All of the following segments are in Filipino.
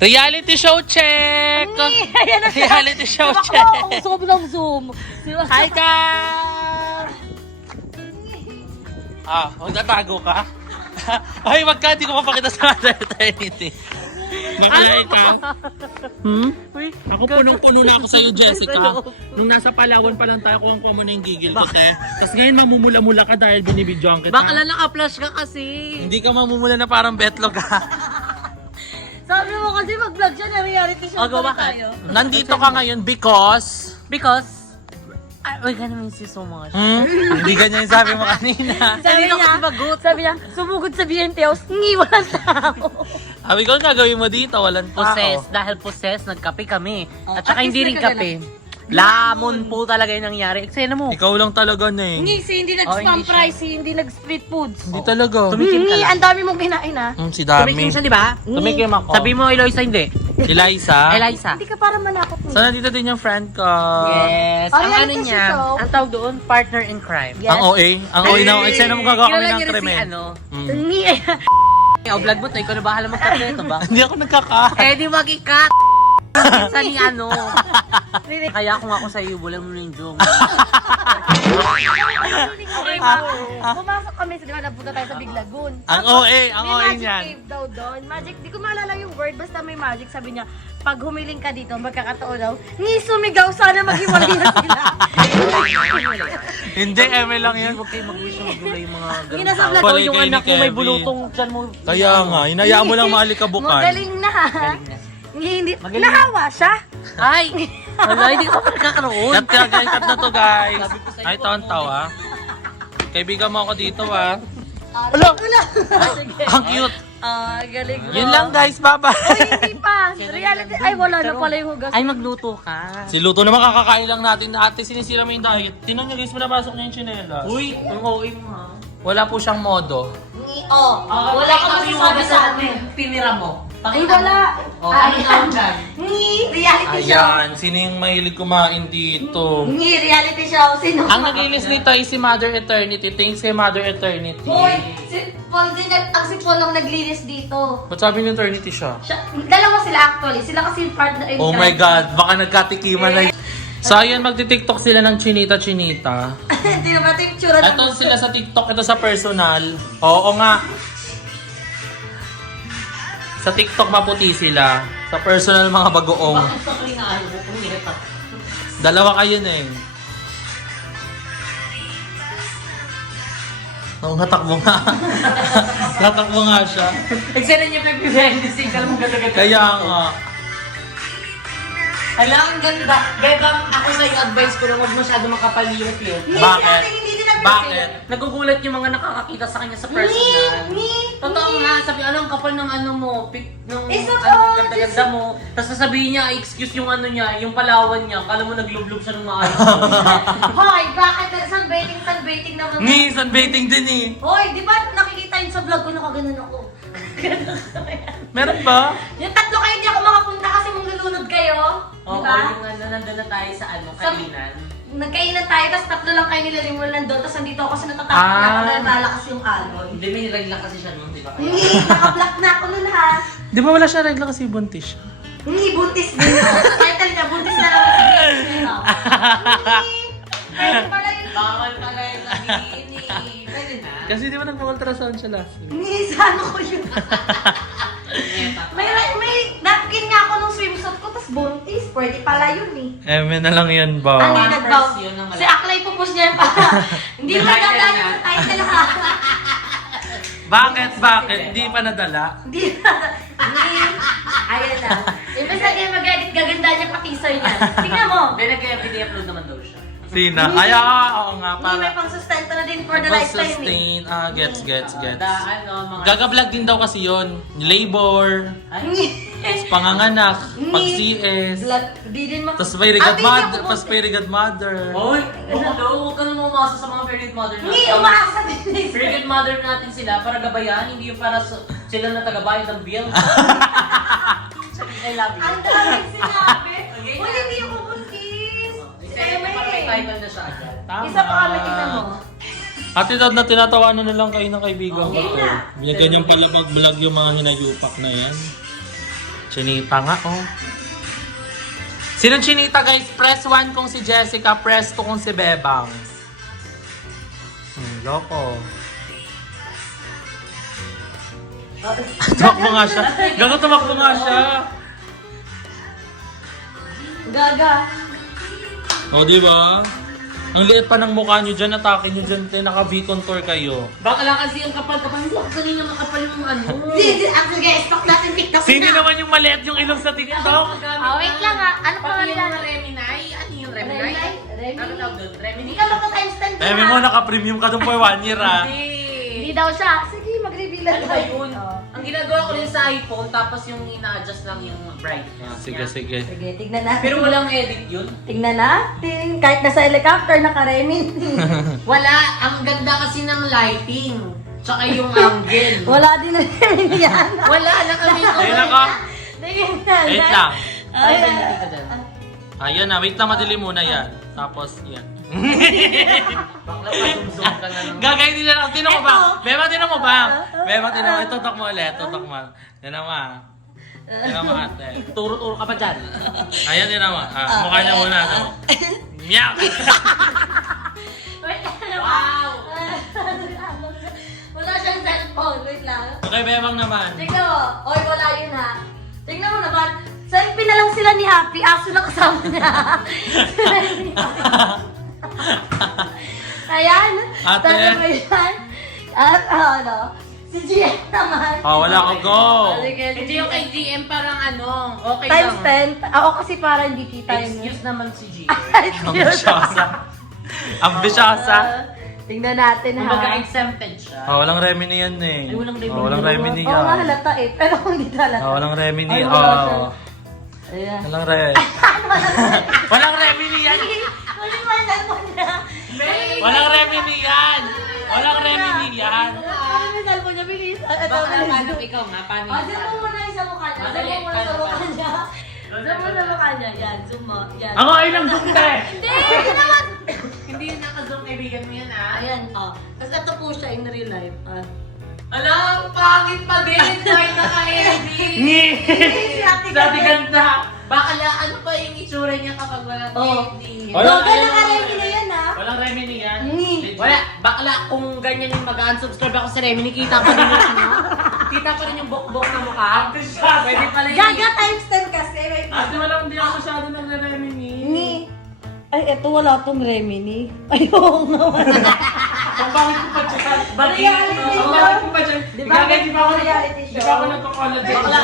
Reality show check! Ayan na siya. Reality show Diba check! ko, sobrang zoom. Hi, Cam! Magtatago ka? Ay, wag ka, hindi ko mapakita sa eternity. Makulay ka. Ako punong-puno na ako sa'yo, Jessica. Nung nasa Palawan pa lang tayo, kuha mo na yung gigil ko, te. Tapos ngayon mamumula-mula ka dahil binibidyoan kita. Bakla naka-flash ka kasi. Hindi ka mamumula na parang betlog ka. Sabi mo kasi mag-vlog siya na reality show pa tayo. Nandito ka ngayon because... Ay, ganun si so much. Hindi ganyan yung sabi mo kanina. Sabi niya, sumugod sa BNT House, walang tao. Sabi ko, gagawin mo dito, walang tao. Dahil poses, nagkape kami. At at saka hindi least rin kape. Lamon po talaga yung nangyari. Eksena mo. Ikaw lang talaga na eh. Hindi nag-spam price, hindi nag-split foods. Hindi talaga. Tumikim ka lang. Ang dami mong kinain ha. Si Dami. Tumikim siya, di ba? Tumikim ako. Sabi mo, Eloisa, hindi. Eliza. Eliza. Hindi ka para manakot mo. So, nandito din yung friend ko. Yes. Oh, Ang ano reality niya, show. ang tawag doon, partner in crime. Yes. Ang OA. Ang OA na. Eksena mo gagawa kami ng krimen. O, vlog mo to, ikaw na bahala magkape ito ba? Hindi ako nagkaka. Eh, di mag-ikat. Minsan ni ano. Kaya kung ako sa'yo, bulan mo na yung joke. Pumasok kami, di ba, napunta tayo sa Big Lagoon. Ang OA. Ang May OA magic niyan. cave daw doon. Magic, di ko maalala yung word, basta may magic. Sabi niya, pag humiling ka dito, magkakataon daw, sumigaw, sana maghiwalay na sila. Hindi, eme lang yan. Huwag kayo mag-wish na magulo yung mga Yung nasa vlog, Balay yung kayo ni anak mo may Kevin. bulutong dyan mo. Kaya nga, hinayaan mo lang malikabukan. Magaling na ha. Hindi, Magaling. nahawa siya. Ay! Wala, hindi ko pa nagkakaroon. Cut na to, guys. Ay, taon-taw, ah. Kaibigan mo ako dito, ah. Wala. Ang cute. Galing mo. Yun lang, guys. Bye-bye. Hindi pa. Reality, ay wala na pala yung hugas. Ay, magluto ka. Si Luto naman kakakain lang natin. Ate, sinisira mo yung diet. Tinan nyo, guys, pinapasok niya yung tsinelas. Uy, ang OA mo ha. Wala po siyang modo. Wala ka masasabi sa amin. Pinira mo. Ay, wala. Ay, dyan. Reality show. Ayan, sino yung mahilig kumain dito? Reality show. Sino? Ang nag-ilis nito ay si Mother Eternity. Thanks kay Mother Eternity. Hoy, si Paul din, ang si Paul ang naglinis dito. Ba't sabi niyo Eternity siya? Dalawa sila actually. Sila kasi yung partner in Oh my God, baka nagkatikiman na yun. So ayan, magti-tiktok sila ng chinita-chinita. Hindi na ba ito yung tsura ng Ito sila sa TikTok, ito sa personal. Oo nga. Sa TikTok maputi sila. Sa personal mga bagoong. Sa klingaan mo, pumirita. Dalawa kayo na eh. Oo, natakbo nga. Natakbo nga siya. Eksena niya pa yung single mo ganda-ganda. Kaya nga. Alam, ang ganda. Ganda, ako sa'yo advice ko na huwag masyado makapaliwat-liwat. Bakit? Hindi din ang Bakit? Nagugulat yung mga nakakakita sa kanya sa personal. Totoo nga, sabi, ano, ang kapal ng ano mo, nung ganda-ganda mo. Tapos sasabihin niya, excuse yung ano niya, yung palawan niya. Kala mo naglublob siya ng maayos. Hoy, bakit? Sunbaiting naman. Ni, sunbaiting din eh. Hoy, di ba nakikita yun sa vlog ko, nakaganon ako. Meron ba? Yung tatlo kayo di ako makapunta kasi maglulunod kayo. Oo, Di ba? yung ano, nandun na tayo sa ano, kainan. Nagkainan tayo, tapos tatlo lang kayo nilalimulan nandun, tapos nandito ako kasi natatakot na ako dahil malakas yung alon. Hindi, may nilaglang kasi siya noon, di ba? Hindi, naka-block na ako nun ha. Di ba wala siya regla kasi buntis siya? Hindi, buntis din. Sa title niya, buntis na naman si Grace. Pwede pala yun. Bawal pala yung nagini. Pwede na. Kasi di ba nagpa-ultrasound siya last week? Hindi, sa ano ko yun. May napkin nga ako nung swimsuit ko, tapos buntis. Pwede pala yun eh. Eme na lang yan ba? Ano Pampers nagbaw? yun ang Si Aklay pupus niya pa. Hindi mo nadala yung title ha. Bakit? Hindi pa nadala? Hindi na. Ayan na. Ibig sabihin mag-edit, gaganda niya pati sa'yo niya. Tingnan mo. Hindi, nag-everyday upload naman daw siya. Sina? Kaya, oo nga, Hindi, may para pang-sustento na din for the lifetime eh. sustain. Gets. Mga... Gagablog din daw kasi yon. Labor, panganganak, pag-CS, Di din mo. tapos very good Ate, mother, hindi ako tapos very good mother. Hoy! Huwag ka naman umasa sa mga very good mother natin. Hindi, umaasa din eh. Very good mother natin sila para gabayan, hindi yung para sila na tagabayad ng bill. I love you. Ang daming sinabi. Okay. Uy, hindi ako buntis. Isa yung may title na siya agad. Isa pa kami, tingnan mo. Ate Dad, na tinatawanan na lang kayo ng kaibigan ko Okay to. na. Ganyan pala mag-vlog yung mga hinayupak na yan. Chinita nga, oh. Sinong chinita, guys? Press 1 kung si Jessica, press 2 kung si Bebang. Loko. Tumakbo nga siya. Gago, tumakbo nga siya. Gaga. O, di ba? Ang liit pa ng mukha nyo dyan, atake nyo dyan, naka-V-contour kayo. Baka lang kasi ang kapal-kapal. Huwag kanina makapal yung ano. Actually guys, stop natin TikTok Sino naman yung maliit yung ilong sa TikTok? Wait lang ha. Ano pa Pati nga yung Reminay. Ano yung Reminay? Ano tawag doon? Hindi Reminay? ka magka-timestamp Eh, mo, naka-premium ka doon for 1 year, ah. Hindi daw siya. Sige, mag-reveal lang Ano ba yun? Ang ginagawa ko rin sa iPhone, tapos yung ina-adjust lang yung brightness. Sige, niya. sige. Sige, tignan natin. Pero walang edit yun. Tignan natin. Kahit nasa helicopter, naka-remin. Wala. Ang ganda kasi ng lighting. Tsaka yung angle. Wala din remin yan. Wala na kami. Ayun ako. Tignan Wait lang. Ay, hindi ka dyan. Ayan na, wait lang, madali muna yan. Tapos, yan. Bakla pa zoom ka na lang. Gagay din na lang. Tinan mo ba? Eto. Beba, tinan mo ba? Beba, tinan mo. Tutok mo ulit. Tutok mo. Tinan mo, ah. Tinan mo, ate. Turo-turo ka pa dyan. Ayan, tinan mo. Mukha niya muna. Tinan mo. Miyak! Wait lang. Wow! Wala siyang cellphone. Wait lang. Okay, Bebang naman. Tignan mo. Oy, wala yun ha. Tignan mo naman. Selfie na lang sila ni Happy. Aso na kasama niya. Ayan. Ate. Tara mo yan. At ano. Si GM naman. Wala ko go. Sige, Hindi yung kay GM parang ano. Okay Times lang. 10. Ako kasi para hindi kita yun. Excuse naman si GM. Ambisyosa. Ambisyosa. Tingnan natin ha. Kumbaga exempted siya. Walang remini yan eh. Ay, walang remini. Walang remini Oo nga yan. halata eh. Pero kung hindi halata. Walang remini. Ay, wala siya. Ayan. Walang Walang remini yan. Mali mo yung cellphone niya. Walang remini yan. Walang remini yan. Mali mo yung cellphone niya. Bilis. Ito, Baka bilis. paano ikaw nga? Paano Zoom mo muna yung sa mukha niya. Madali, Zoom mo muna sa paano, mukha paano? niya. Zoom mo sa mukha niya. Yan, zoom mo. Yan. Ako ay nang dukte. Hindi, hindi naman. Hindi yun naka-zoom, kaibigan mo yan ah. Ayan, oh. Tapos ito po siya in real life. Alam, pangit pa din. Kahit naka-edit. Si Ate Dati Ganda. ganda. Baka ano pa yung itsura niya kapag walang Oh. edit. Wala. Doga naka-ready na yan, ha? Walang remini yan. Wala, bakla kung ganyan yung mag-unsubscribe ako sa Remy, kita pa rin yung ano. Kita pa rin yung bok-bok na mukha. Pwede pala yun. Gaga times 10 kasi. Wait lang. Ate, walang hindi ako masyado nagre-remini. Ni. Ay, eto wala tong Remini. Ay, oo nga wala. Ang pangit ko pa dyan. Reality Ang show. pangit ko pa dyan. Di ba? Gagay, di ba ako Reality Di show. ba ako nagko-college? Bakla,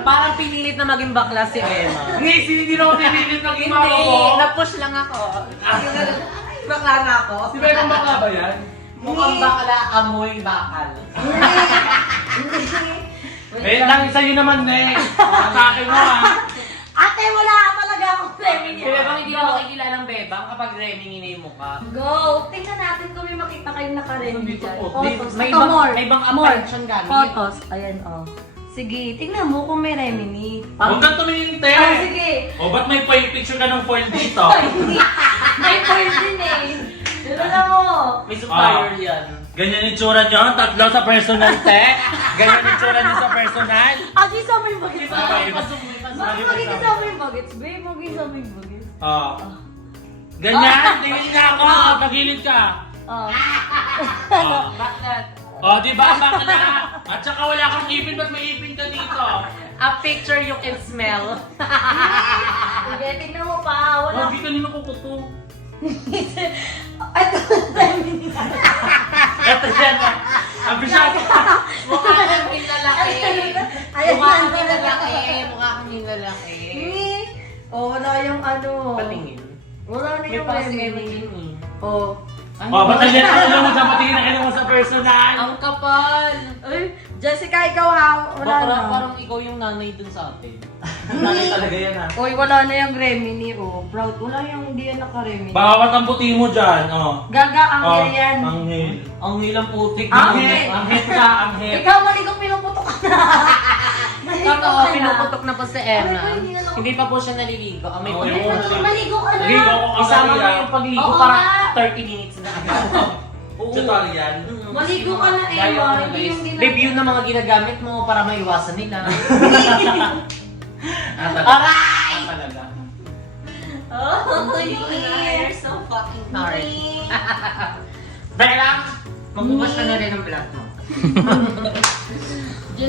parang pinilit na maging bakla si Emma. Hindi na ako pinilit ng imaw Hindi, ko. na-push lang ako. Bakla na ako. Si Bebang bakla ba yan? Mukhang bakla, amoy bakal. Wait lang, sa'yo naman, ne. Atake mo, ha. Ate, wala talaga akong Remini. Si Bebang hindi na makikilalang Bebang kapag Remy na yung mukha. Go! Tingnan natin kung may makita kayong naka-Remini Dito dyan. po. Photos. May Ito, ibang- more. may ibang More. application gamit. Photos. Ayan, oh. Sige, tingnan mo kung may Remini. Huwag kang tumingin, te. Ah, sige. O, ba't may picture ka ng foil dito? Ay, hindi. May point din eh. Dito na mo. May supplier yan. Ganyan yung tsura nyo? Tatlo sa personal, te? Ganyan yung tsura nyo sa personal? Agisa mo yung bagets. Sabay. Bakit magigisa mo yung bagets, babe? Magigisa mo yung bagets. Oo. Ganyan, tingin nga ako. Pagilid ka. Oh. Oh. Bakit? Oh, di ba? Bakla. At saka wala kang ipin, ba't may ipin ka dito? A picture you can smell. Sige, tingnan mo pa. Wala. Hindi kanino kukuto. Ito, Remini. Ito yan. Ambisyoso. Mukha kang lalaki. Ayan Mukha na. kang lalaki. Mukha kang lalaki. Oh, wala yung ano. Patingin. Wala na May yung pa si Remini. Emily. Oh. Oh, ba't nandiyan ang alam mo sa patingin na mo sa personal? Ang kapal. Ay, Jessica, ikaw ha. Wala Bakla, na. parang ikaw yung nanay dun sa atin. Nanay talaga yan ha. Oy, wala na yung Remini, oh. Proud, wala yung hindi yan naka-Remini. Bawat ang puti mo dyan, oh. Gaga, ang Oh, yan. Anghel. Ang hilang putik. Anghel. Anghel ka, anghel. Ikaw, maligong pinuputok ka na. Maligong Totoo, ka na. pinuputok na po si Emma. Ay, hindi na ako- Hindi pa po siya naliligo. Ang may Oo, putik yun. na siya. Maligo ka na. Ligo ko Isama mo kagabi, yung pagligo Oo para nga. 30 minutes na agad. Tutorial. Maligo ka na, Emma. Hindi yung ginagawa. Review ng mga ginagamit mo para maiwasan nila. Aray! Talaga. Oh, You're so fucking sorry. Dahil lang, magbubukas ka na rin ang blood mo.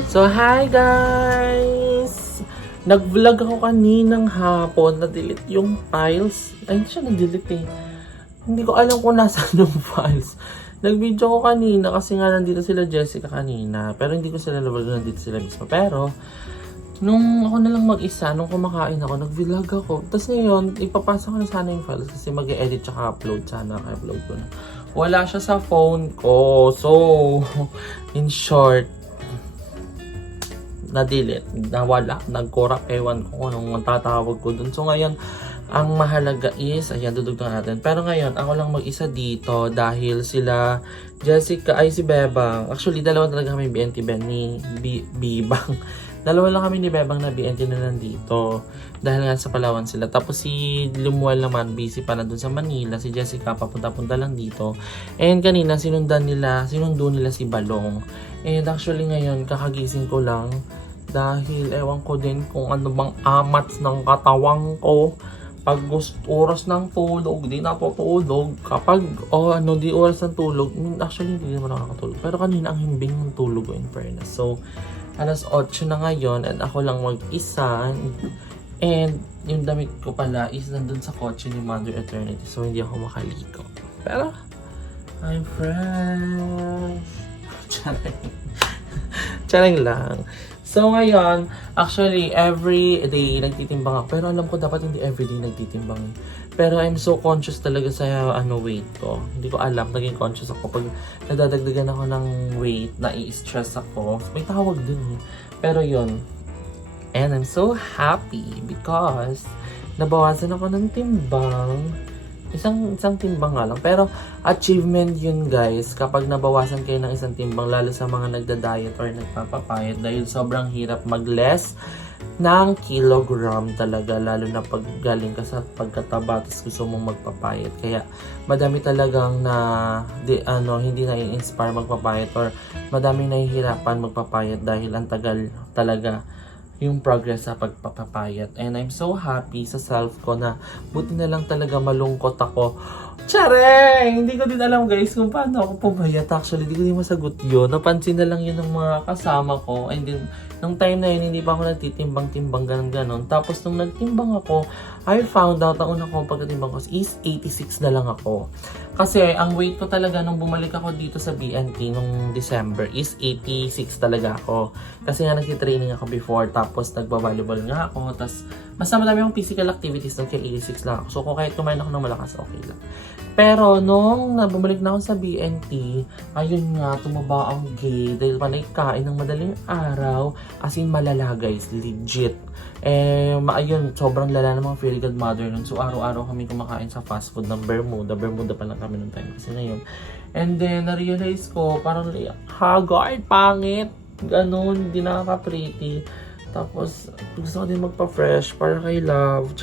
So, hi guys! Nag-vlog ako kaninang hapon, na-delete yung files. Ay, hindi siya na-delete eh. Hindi ko alam kung nasaan yung files. Nag-video ko kanina kasi nga nandito sila Jessica kanina. Pero hindi ko sila nabag nandito sila mismo. Pero, nung ako na lang mag-isa, nung kumakain ako, nag-vlog ako. Tapos ngayon, ipapasa ko na sana yung files kasi mag-edit tsaka upload sana. Upload ko na. Wala siya sa phone ko. So, in short, na-delete, nawala, nag-corrupt, ewan ko kung anong matatawag ko dun. So ngayon, ang mahalaga is, ayan, dudugtong natin. Pero ngayon, ako lang mag-isa dito dahil sila Jessica, ay si Bebang. Actually, dalawa talaga kami BNT Ben ni Bibang. Dalawa lang kami ni Bebang na BNT na nandito. Dahil nga sa Palawan sila. Tapos si Limuel naman, busy pa na dun sa Manila. Si Jessica, papunta-punta lang dito. And kanina, sinundo nila si Balong. And actually ngayon, kakagising ko lang. Dahil ewan ko din kung ano bang amats ng katawang ko. Pag oras ng tulog, di natutulog. Kapag, di oras ng tulog, actually hindi naman nakakatulog. Pero kanina ang himbing ng tulog ko in fairness. So, alas 8 na ngayon and ako lang mag-isa. And yung damit ko pala is nandun sa kotse ni Mother Eternity. So, hindi ako makaligo. Pero, I'm fresh. Charing lang. So ngayon, actually every day nagtitimbang ako. Pero alam ko dapat hindi everyday nagtitimbang. Pero I'm so conscious talaga sa weight ko. Hindi ko alam, naging conscious ako pag nadadagdagan ako ng weight, nai-stress ako. May tawag din eh. Pero yun. And I'm so happy because nabawasan ako ng timbang. Isang timbang nga lang. Pero achievement yun guys kapag nabawasan kayo ng isang timbang lalo sa mga nagda-diet or nagpapapayat dahil sobrang hirap mag-less ng kilogram talaga lalo na pag galing ka sa pagkataba tapos gusto mong magpapayat. Kaya madami talagang hindi na-inspire magpapayat or madaming nahihirapan magpapayat dahil ang tagal talaga yung progress sa pagpapapayat. And I'm so happy sa self ko na buti na lang talaga malungkot ako. Tsareng! Hindi ko din alam guys kung paano ako pumayat. Actually, hindi ko din masagot yun. Napansin na lang yun ng mga kasama ko. And then, nung time na yun, hindi pa ako nagtitimbang-timbang ganon. Tapos, nung nagtimbang ako, I found out, ang una ko pagkatimbang ko is 86 na lang ako. Kasi, ang weight ko talaga nung bumalik ako dito sa BNT nung December is 86 talaga ako. Kasi nga nagtitraining ako before, tapos nagbabalibol nga ako, tapos basta madami akong physical activities nung kaya 86 lang ako. So, kung kahit kumain ako ng malakas, okay lang. Pero, nung bumalik na ako sa BNT, ayun nga, tumaba ang gay dahil panay kain ng madaling araw. As in, malala guys, legit. Ayun, sobrang lala ng mga Fairy Godmother nun. So, araw-araw kami kumakain sa fast food ng Bermuda. Bermuda pa lang kami nung time kasi ngayon. And then, na-realize ko, parang, hagard, pangit. Ganon, di nakaka-pretty. Tapos, gusto ko din magpa-fresh para kay Love.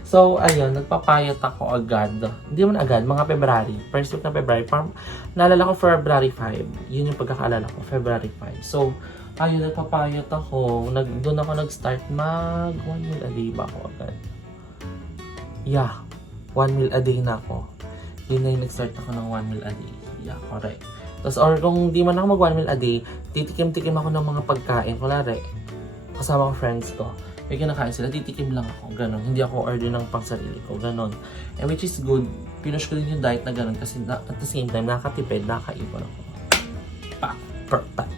So, ayun, nagpapayat ako agad. Hindi naman agad, mga February. First week ng February. Naalala ko February 5. Yun yung pagkakaalala ko, February 5. So, ayun, nagpapayat ako. Doon ako nag-start mag 1 meal a day ba ako agad? Yeah, 1 meal a day na ako. Yun na yung nag-start ako ng 1 meal a day. Yeah, correct. Tapos, or kung di man ako mag 1 meal a day, titikim-tikim ako ng mga pagkain. Kunwari, kasama ko friends ko. May kinakain sila, titikim lang ako, gano'n. Hindi ako order ng pang sarili ko, gano'n. And which is good, pinush ko din yung diet na gano'n kasi at the same time, nakatipid, nakaipon ako. Perfect.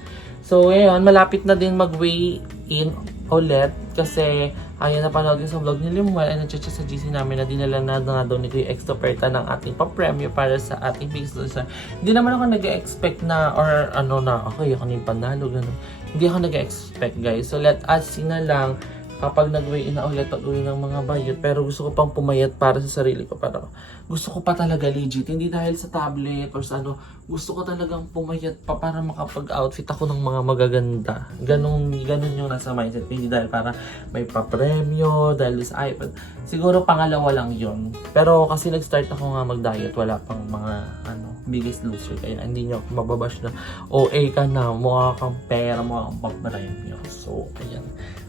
So, ngayon, malapit na din mag-weigh in ulit kasi ayun, napanood ko sa vlog ni Limuel ay nag-chat sa GC namin na dinala na nga daw nito yung extra perta ng ating pa-premyo para sa ating big solution. Hindi naman ako nag-expect na or okay, ako na yung panalo, gano'n. Hindi ako nag-expect guys. So let us see na lang kapag nag-weigh in na ulit pag-uwi ng mga bayot. Pero gusto ko pang pumayat para sa sarili ko. Para gusto ko pa talaga legit. Hindi dahil sa tablet or sa gusto ko talagang pumayat pa para makapag-outfit ako ng mga magaganda. Ganon yung nasa mindset. Hindi dahil para may pa-premyo, dahil sa iPad. Siguro pangalawa lang yon. Pero kasi nag-start ako nga mag-diet, wala pang mga biggest loser. Kaya hindi nyo ako mababash na OA ka na, mukha kang pera, mukha kang pag-premyo. So, ayan.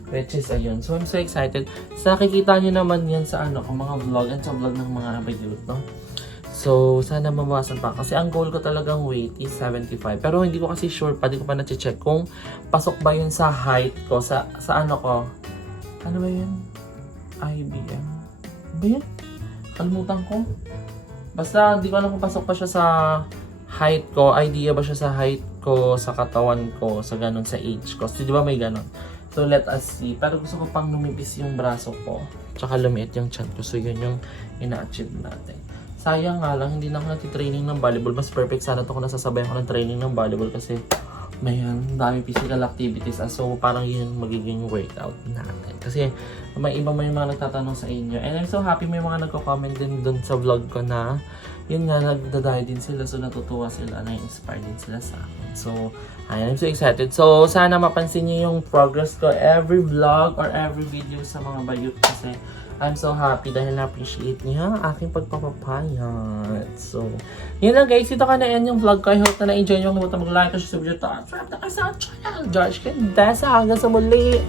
Which is, ayun. So, I'm so excited. Sa nakikita nyo naman yan sa ano, kung mga vlog, and sa vlog ng mga bayut, no? So, sana mabawasan pa. Kasi ang goal ko talagang weight is 75. Pero hindi ko kasi sure pa, di ko pa na-check kung pasok ba yun sa height ko, sa ano ko. Ano ba yun? IBM? Ba yun? Kalimutan ko. Basta, hindi ko alam kung pasok pa siya sa height ko. Idea ba siya sa height ko, sa katawan ko, sa ganun, sa age ko. So, di ba may ganun? So, let us see. Pero gusto ko pang lumipis yung braso ko. Tsaka lumiit yung chan ko. So, yun yung ina-achieve natin. Sayang nga lang, hindi na ako nati-training ng volleyball. Mas perfect sana ito kung nasasabayan ko ng training ng volleyball kasi may dami physical activities. So, parang yun yung magiging workout natin. Kasi may iba may mga nagtatanong sa inyo. And I'm so happy may mga nagko-comment din dun sa vlog ko na yun nga, nagdadayo din sila. So, natutuwa sila, na-inspire din sila sa akin. So, I'm so excited. So, sana mapansin niyo yung progress ko every vlog or every video sa mga bayut kasi I'm so happy dahil na-appreciate niya ang aking pagpapapayat. So, yun lang guys. Ito ka na yan yung vlog ko. I hope na na-enjoy nyo. Huwag mag-like at subscribe na kayo sa channel. George Kendesa. Hanggang sa muli.